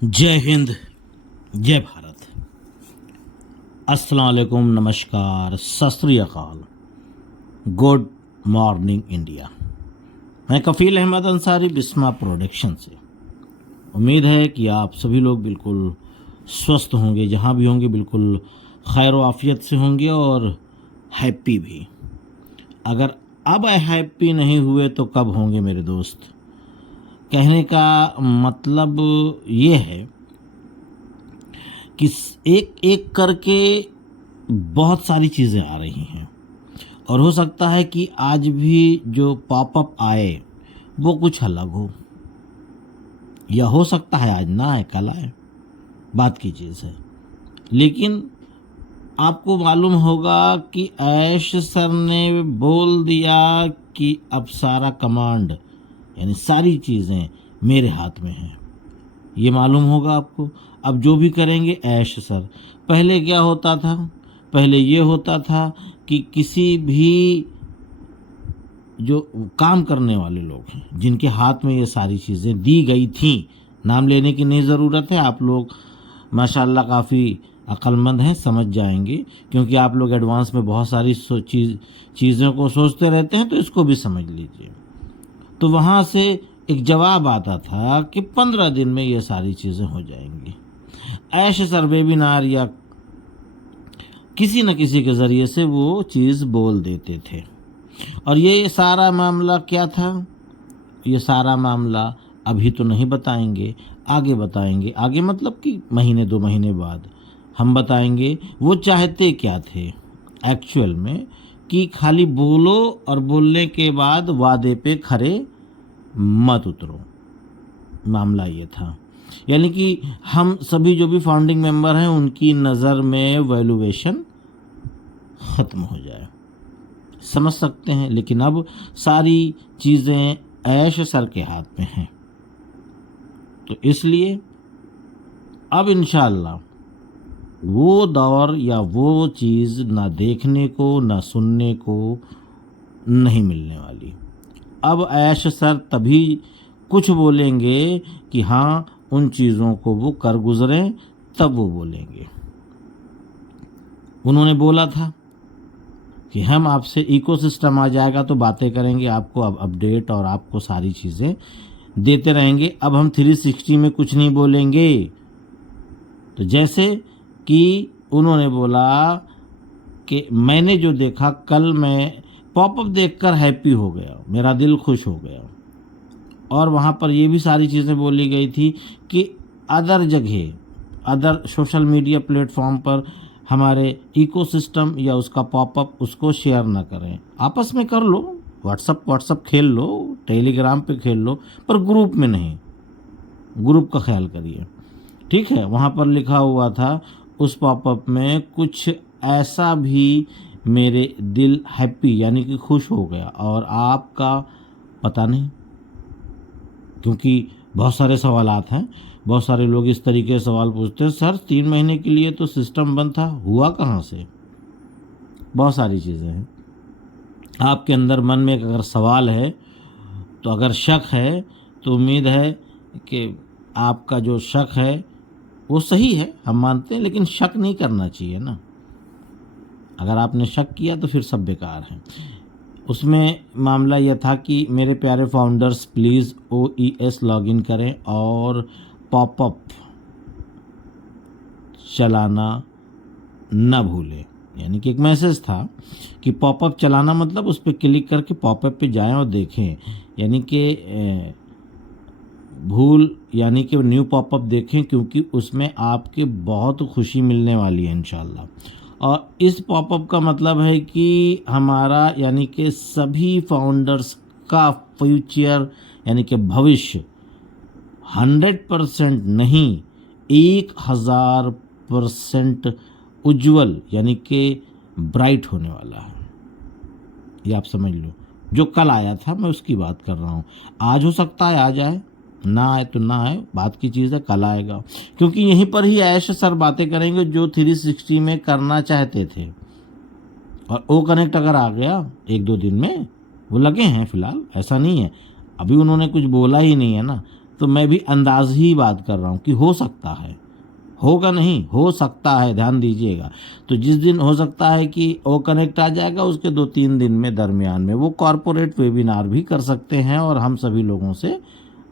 जय हिंद, जय भारत। अस्सलाम वालेकुम, नमस्कार, सत श्री अकाल, गुड मॉर्निंग इंडिया। मैं कफ़ील अहमद अंसारी, बिस्मा प्रोडक्शन से। उम्मीद है कि आप सभी लोग बिल्कुल स्वस्थ होंगे, जहाँ भी होंगे बिल्कुल खैर व आफियत से होंगे और हैप्पी भी। अगर अब हैप्पी नहीं हुए तो कब होंगे मेरे दोस्त? कहने का मतलब ये है कि एक एक करके बहुत सारी चीज़ें आ रही हैं और हो सकता है कि आज भी जो पॉपअप आए वो कुछ अलग हो, या हो सकता है आज ना आए, कल आए, बात की चीज़ है। लेकिन आपको मालूम होगा कि ऐश सर ने बोल दिया कि अब सारा कमांड यानी सारी चीज़ें मेरे हाथ में हैं। ये मालूम होगा आपको। अब जो भी करेंगे ऐश सर। पहले क्या होता था? पहले ये होता था कि किसी भी जो काम करने वाले लोग हैं, जिनके हाथ में ये सारी चीज़ें दी गई थी, नाम लेने की नहीं ज़रूरत है, आप लोग माशाल्लाह काफ़ी अक्लमंद हैं, समझ जाएंगे, क्योंकि आप लोग एडवांस में बहुत सारी चीज़ों को सोचते रहते हैं, तो इसको भी समझ लीजिए। तो वहाँ से एक जवाब आता था कि 15 दिन में ये सारी चीज़ें हो जाएंगी। ऐश सर वेबिनार या किसी न किसी के ज़रिए से वो चीज़ बोल देते थे। और ये सारा मामला क्या था? ये सारा मामला अभी तो नहीं बताएंगे, आगे बताएंगे। आगे मतलब कि महीने 2 महीने बाद हम बताएंगे वो चाहते क्या थे एक्चुअल में, कि खाली बोलो और बोलने के बाद वादे पे खरे मत उतरो। मामला ये था, यानी कि हम सभी जो भी फाउंडिंग मेंबर हैं उनकी नज़र में वैल्यूएशन ख़त्म हो जाए, समझ सकते हैं। लेकिन अब सारी चीज़ें ऐश सर के हाथ में हैं, तो इसलिए अब इंशाअल्लाह वो दौर या वो चीज़ ना देखने को ना सुनने को नहीं मिलने वाली। अब ऐश सर तभी कुछ बोलेंगे कि हाँ उन चीज़ों को वो कर गुजरें, तब वो बोलेंगे। उन्होंने बोला था कि हम आपसे इकोसिस्टम आ जाएगा तो बातें करेंगे, आपको अब अपडेट और आपको सारी चीज़ें देते रहेंगे। अब हम 360 में कुछ नहीं बोलेंगे। तो जैसे कि उन्होंने बोला कि मैंने जो देखा, कल मैं पॉपअप देखकर हैप्पी हो गया, मेरा दिल खुश हो गया। और वहाँ पर ये भी सारी चीज़ें बोली गई थी कि अदर जगह, अदर सोशल मीडिया प्लेटफॉर्म पर हमारे इकोसिस्टम या उसका पॉपअप उसको शेयर ना करें, आपस में कर लो, व्हाट्सअप खेल लो, टेलीग्राम पे खेल लो, पर ग्रुप में नहीं। ग्रुप का ख्याल करिए, ठीक है। वहाँ पर लिखा हुआ था उस पॉपअप में कुछ ऐसा भी, मेरे दिल हैप्पी यानी कि खुश हो गया, और आपका पता नहीं, क्योंकि बहुत सारे सवालात हैं। बहुत सारे लोग इस तरीके से सवाल पूछते हैं, सर 3 महीने के लिए तो सिस्टम बंद था, हुआ कहाँ से? बहुत सारी चीज़ें हैं। आपके अंदर मन में अगर सवाल है, तो अगर शक है, तो उम्मीद है कि आपका जो शक है वो सही है, हम मानते हैं, लेकिन शक नहीं करना चाहिए ना। अगर आपने शक किया तो फिर सब बेकार है। उसमें मामला यह था कि मेरे प्यारे फाउंडर्स प्लीज़ OES लॉगिन करें और पॉपअप चलाना न भूलें। यानी कि एक मैसेज था कि पॉपअप चलाना मतलब उस पर क्लिक करके पॉपअप पे जाएं और देखें, यानी कि भूल यानी कि न्यू पॉपअप देखें, क्योंकि उसमें आपके बहुत खुशी मिलने वाली है इंशाल्लाह। और इस पॉपअप का मतलब है कि हमारा यानी कि सभी फाउंडर्स का फ्यूचर यानी कि भविष्य 100% नहीं, 1000% उज्जवल यानी कि ब्राइट होने वाला है। ये आप समझ लो। जो कल आया था मैं उसकी बात कर रहा हूँ। आज हो सकता है आ जाए, ना आए तो ना आए, बात की चीज़ है, कल आएगा। क्योंकि यहीं पर ही ऐश सर बातें करेंगे जो 360 में करना चाहते थे। और ओ कनेक्ट अगर आ गया 1-2 दिन में, वो लगे हैं फिलहाल, ऐसा नहीं है, अभी उन्होंने कुछ बोला ही नहीं है ना। तो मैं भी अंदाज ही बात कर रहा हूँ कि हो सकता है, होगा नहीं, हो सकता है, ध्यान दीजिएगा। तो जिस दिन हो सकता है कि वो कनेक्ट आ जाएगा, उसके 2-3 दिन में दरमियान में वो कॉरपोरेट वेबिनार भी कर सकते हैं और हम सभी लोगों से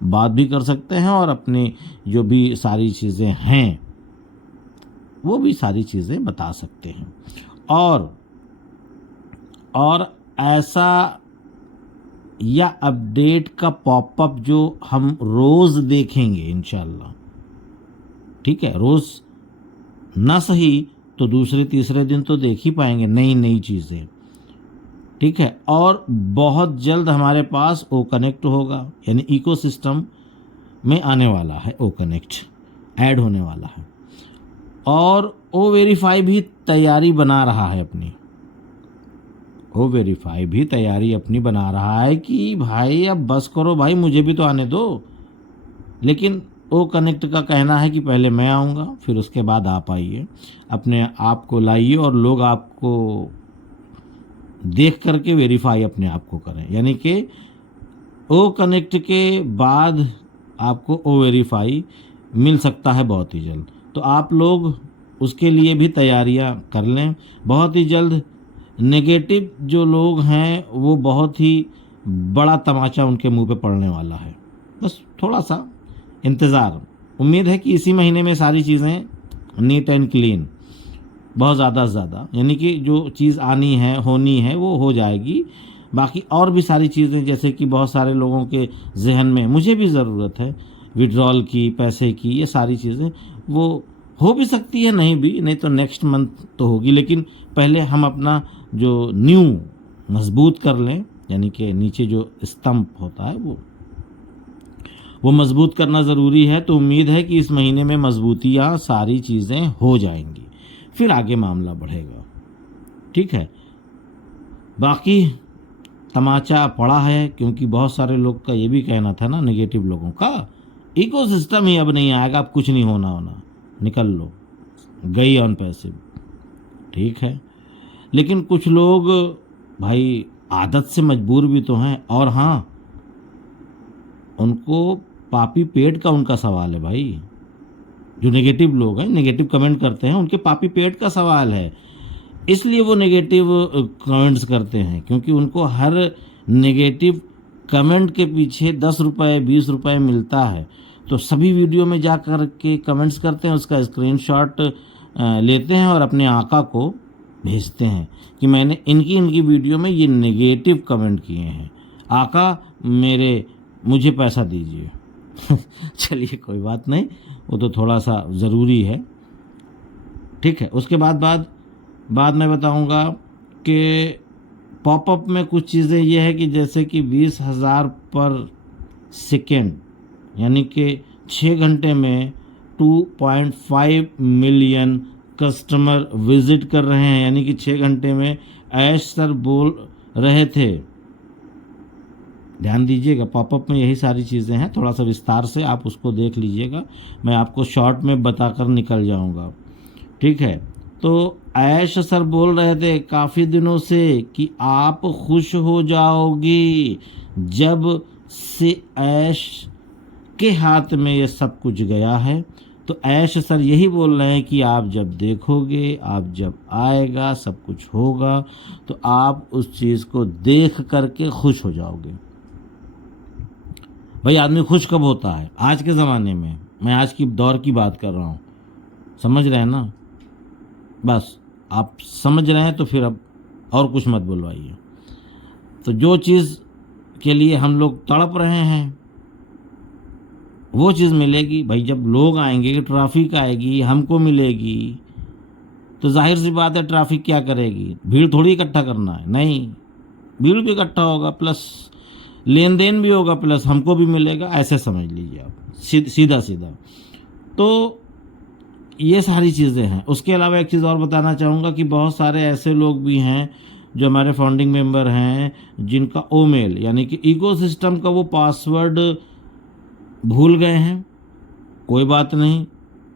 बात भी कर सकते हैं और अपनी जो भी सारी चीज़ें हैं वो भी सारी चीज़ें बता सकते हैं। और ऐसा या अपडेट का पॉपअप जो हम रोज़ देखेंगे इंशाल्लाह, ठीक है, रोज़ ना सही तो दूसरे तीसरे दिन तो देख ही पाएंगे नई नई चीज़ें, ठीक है। और बहुत जल्द हमारे पास ओ कनेक्ट होगा, यानी इकोसिस्टम में आने वाला है, ओ कनेक्ट ऐड होने वाला है। और ओ वेरीफाई भी तैयारी बना रहा है अपनी, ओ वेरीफाई भी तैयारी अपनी बना रहा है कि भाई अब बस करो भाई, मुझे भी तो आने दो। लेकिन ओ कनेक्ट का कहना है कि पहले मैं आऊँगा, फिर उसके बाद आप आइए, अपने आप को लाइए और लोग आपको देख करके वेरीफाई अपने आप को करें। यानी कि ओ कनेक्ट के बाद आपको ओ वेरीफाई मिल सकता है बहुत ही जल्द। तो आप लोग उसके लिए भी तैयारियां कर लें। बहुत ही जल्द नेगेटिव जो लोग हैं वो बहुत ही बड़ा तमाचा उनके मुंह पे पड़ने वाला है। बस थोड़ा सा इंतज़ार। उम्मीद है कि इसी महीने में सारी चीज़ें नीट एंड क्लीन, बहुत ज़्यादा से ज़्यादा, यानी कि जो चीज़ आनी है होनी है वो हो जाएगी। बाकी और भी सारी चीज़ें, जैसे कि बहुत सारे लोगों के जहन में मुझे भी ज़रूरत है विड्रॉल की, पैसे की, ये सारी चीज़ें वो हो भी सकती है, नहीं भी, नहीं तो नेक्स्ट मंथ तो होगी। लेकिन पहले हम अपना जो न्यू मजबूत कर लें, यानी कि नीचे जो स्तंभ होता है वो मजबूत करना ज़रूरी है। तो उम्मीद है कि इस महीने में मजबूतियाँ सारी चीज़ें हो जाएंगी, फिर आगे मामला बढ़ेगा, ठीक है। बाकी तमाचा पड़ा है, क्योंकि बहुत सारे लोग का ये भी कहना था ना, नेगेटिव लोगों का, इकोसिस्टम ही अब नहीं आएगा, अब कुछ नहीं होना, निकल लो, गई ऑन पैसिव, ठीक है। लेकिन कुछ लोग भाई आदत से मजबूर भी तो हैं, और हाँ, उनको पापी पेट का उनका सवाल है भाई। जो नेगेटिव लोग हैं, नेगेटिव कमेंट करते हैं, उनके पापी पेट का सवाल है, इसलिए वो नेगेटिव कमेंट्स करते हैं, क्योंकि उनको हर नेगेटिव कमेंट के पीछे 10 रुपये 20 रुपये मिलता है। तो सभी वीडियो में जा कर के कमेंट्स करते हैं, उसका स्क्रीनशॉट लेते हैं और अपने आका को भेजते हैं कि मैंने इनकी वीडियो में ये नेगेटिव कमेंट किए हैं, आका मुझे पैसा दीजिए। चलिए कोई बात नहीं, वो तो थोड़ा सा ज़रूरी है, ठीक है। उसके बाद मैं बताऊंगा कि पॉपअप में कुछ चीज़ें ये है कि जैसे कि 20,000 पर सेकेंड, यानी कि 6 घंटे में 2.5 मिलियन कस्टमर विजिट कर रहे हैं। यानी कि 6 घंटे में ऐश सर बोल रहे थे, ध्यान दीजिएगा, पॉपअप में यही सारी चीज़ें हैं, थोड़ा सा विस्तार से आप उसको देख लीजिएगा, मैं आपको शॉर्ट में बताकर निकल जाऊंगा, ठीक है। तो ऐश सर बोल रहे थे काफ़ी दिनों से कि आप खुश हो जाओगी जब से ऐश के हाथ में ये सब कुछ गया है। तो ऐश सर यही बोल रहे हैं कि आप जब देखोगे, आप जब आएगा, सब कुछ होगा, तो आप उस चीज़ को देख करके खुश हो जाओगे। भाई आदमी खुश कब होता है आज के ज़माने में, मैं आज की दौर की बात कर रहा हूँ, समझ रहे हैं ना। बस आप समझ रहे हैं तो फिर अब और कुछ मत बुलवाइए। तो जो चीज़ के लिए हम लोग तड़प रहे हैं वो चीज़ मिलेगी भाई। जब लोग आएंगे, ट्रैफिक आएगी, हमको मिलेगी, तो जाहिर सी बात है ट्रैफिक क्या करेगी, भीड़ थोड़ी इकट्ठा करना है, नहीं, भीड़ भी इकट्ठा होगा, प्लस लेन देन भी होगा, प्लस हमको भी मिलेगा, ऐसे समझ लीजिए आप, सीधा सीधा। तो ये सारी चीज़ें हैं। उसके अलावा एक चीज़ और बताना चाहूँगा कि बहुत सारे ऐसे लोग भी हैं जो हमारे फाउंडिंग मेंबर हैं, जिनका ओमेल यानी कि इकोसिस्टम का वो पासवर्ड भूल गए हैं। कोई बात नहीं,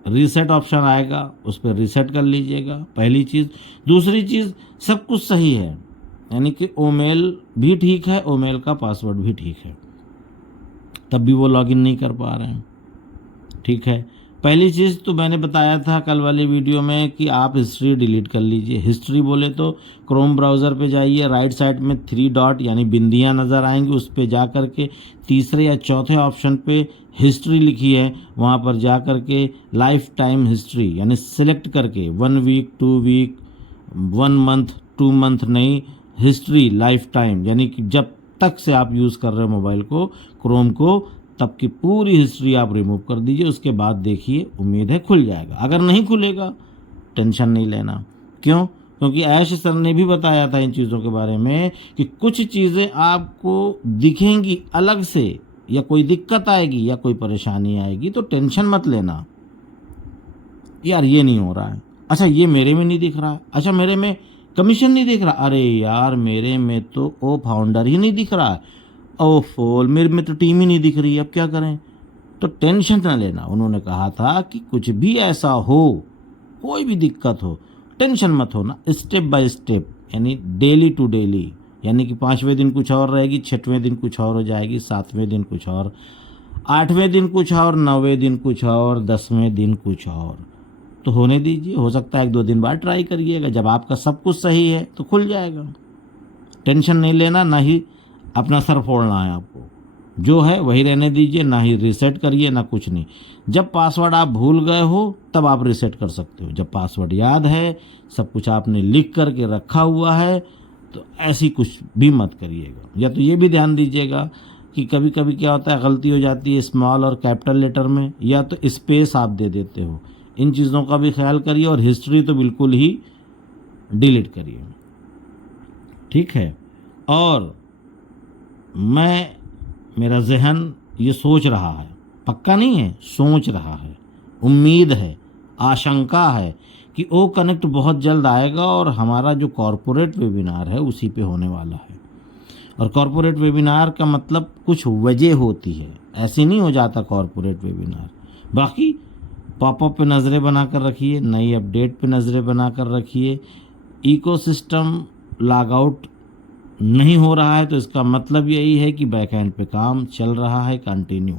रीसेट ऑप्शन आएगा, उस पर रीसेट कर लीजिएगा, पहली चीज़। दूसरी चीज़, सब कुछ सही है, यानी कि ओमेल भी ठीक है, ओमेल का पासवर्ड भी ठीक है, तब भी वो लॉगिन नहीं कर पा रहे हैं। ठीक है, पहली चीज़ तो मैंने बताया था कल वाली वीडियो में कि आप हिस्ट्री डिलीट कर लीजिए। हिस्ट्री बोले तो क्रोम ब्राउज़र पे जाइए, राइट साइड में 3 डॉट यानी बिंदियाँ नज़र आएंगी, उस पे जा कर के तीसरे या चौथे ऑप्शन पे हिस्ट्री लिखी है, वहाँ पर जा कर के लाइफ टाइम हिस्ट्री यानी सिलेक्ट करके 1 वीक 2 वीक 1 मंथ 2 मंथ नहीं, हिस्ट्री लाइफ टाइम यानी कि जब तक से आप यूज़ कर रहे हो मोबाइल को, क्रोम को, तब की पूरी हिस्ट्री आप रिमूव कर दीजिए। उसके बाद देखिए, उम्मीद है खुल जाएगा। अगर नहीं खुलेगा टेंशन नहीं लेना। क्यों? क्योंकि ऐश सर ने भी बताया था इन चीज़ों के बारे में कि कुछ चीज़ें आपको दिखेंगी अलग से, या कोई दिक्कत आएगी या कोई परेशानी आएगी तो टेंशन मत लेना। यार ये नहीं हो रहा है, अच्छा ये मेरे में नहीं दिख रहा है, अच्छा मेरे में कमीशन नहीं दिख रहा, अरे यार मेरे में तो वो फाउंडर ही नहीं दिख रहा है, ओफो मेरे में तो टीम ही नहीं दिख रही, अब क्या करें? तो टेंशन ना लेना। उन्होंने कहा था कि कुछ भी ऐसा हो, कोई भी दिक्कत हो, टेंशन मत होना, स्टेप बाय स्टेप यानी डेली टू डेली, यानी कि 5वें दिन कुछ और रहेगी, 6वें दिन कुछ और हो जाएगी, 7वें दिन कुछ और, 8वें दिन कुछ और, 9वें दिन कुछ और, 10वें दिन कुछ और। तो होने दीजिए, हो सकता है 1-2 दिन बाद ट्राई करिएगा, जब आपका सब कुछ सही है तो खुल जाएगा। टेंशन नहीं लेना, ना ही अपना सर फोड़ना है आपको, जो है वही रहने दीजिए, ना ही रीसेट करिए ना कुछ नहीं। जब पासवर्ड आप भूल गए हो तब आप रीसेट कर सकते हो, जब पासवर्ड याद है, सब कुछ आपने लिख करके रखा हुआ है, तो ऐसी कुछ भी मत करिएगा। या तो ये भी ध्यान दीजिएगा कि कभी कभी क्या होता है, गलती हो जाती है स्मॉल और कैपिटल लेटर में, या तो स्पेस आप दे देते हो। इन चीज़ों का भी ख्याल करिए, और हिस्ट्री तो बिल्कुल ही डिलीट करिए। ठीक है, और मेरा जहन ये सोच रहा है, पक्का नहीं है, सोच रहा है, उम्मीद है, आशंका है कि ओ कनेक्ट बहुत जल्द आएगा और हमारा जो कॉरपोरेट वेबिनार है उसी पे होने वाला है। और कॉरपोरेट वेबिनार का मतलब कुछ वजह होती है, ऐसे नहीं हो जाता कॉरपोरेट वेबिनार। बाकी पॉपअप पे नज़रें बना कर रखिए, नई अपडेट पे नज़रें बना कर रखिए। इकोसिस्टम लॉगआउट नहीं हो रहा है तो इसका मतलब यही है कि बैकएंड पे काम चल रहा है कंटिन्यू।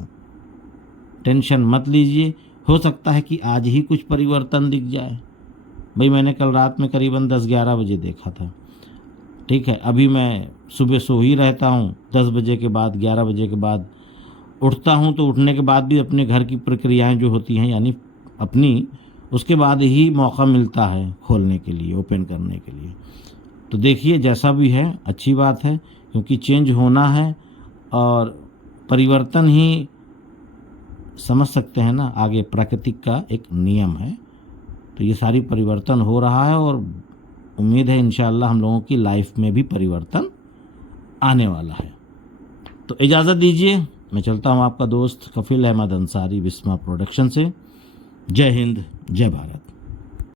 टेंशन मत लीजिए, हो सकता है कि आज ही कुछ परिवर्तन दिख जाए। भाई मैंने कल रात में करीबन 10-11 बजे देखा था। ठीक है, अभी मैं सुबह सो ही रहता हूँ, 10 बजे के बाद 11 बजे के बाद उठता हूँ, तो उठने के बाद भी अपने घर की प्रक्रियाएं जो होती हैं यानी अपनी, उसके बाद ही मौका मिलता है खोलने के लिए, ओपन करने के लिए। तो देखिए जैसा भी है अच्छी बात है, क्योंकि चेंज होना है और परिवर्तन ही समझ सकते हैं ना, आगे प्राकृतिक का एक नियम है। तो ये सारी परिवर्तन हो रहा है और उम्मीद है इंशाअल्लाह हम लोगों की लाइफ में भी परिवर्तन आने वाला है। तो इजाज़त दीजिए, मैं चलता हूँ, आपका दोस्त कफील अहमद अंसारी, विस्मा प्रोडक्शन से। जय हिंद, जय भारत।